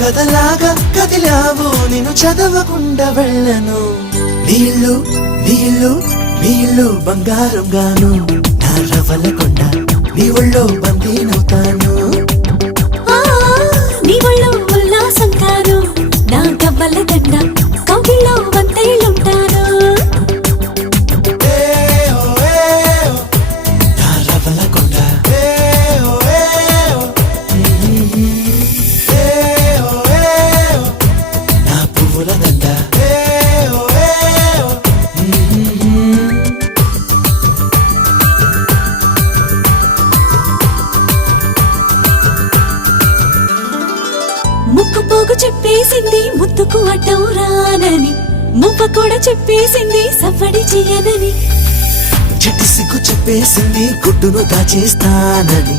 కదలాగా కదిలావు నిన్ను చదవకుండా వెళ్ళను నీళ్ళు నీళ్ళు నీళ్ళు బంగారం గాను నా రవ్వలకొండ నీ ఒళ్ళో బందీనవుతాను నీ ఒళ్ళో ఉల్లాసం కాను నా గవ్వల దండ కౌగిల్లో వంతైలుంటాను నా రవ్వలకొండ నా పువ్వుల దండ ముక్కు పోగు చెప్పేసింది ముత్తుకు అడ్డం రానని మువ్వ కూడా చెప్పేసింది సవ్వడి చేయనని చెట్టి సిగ్గు చెప్పేసింది గుడ్డును దాచేస్తానని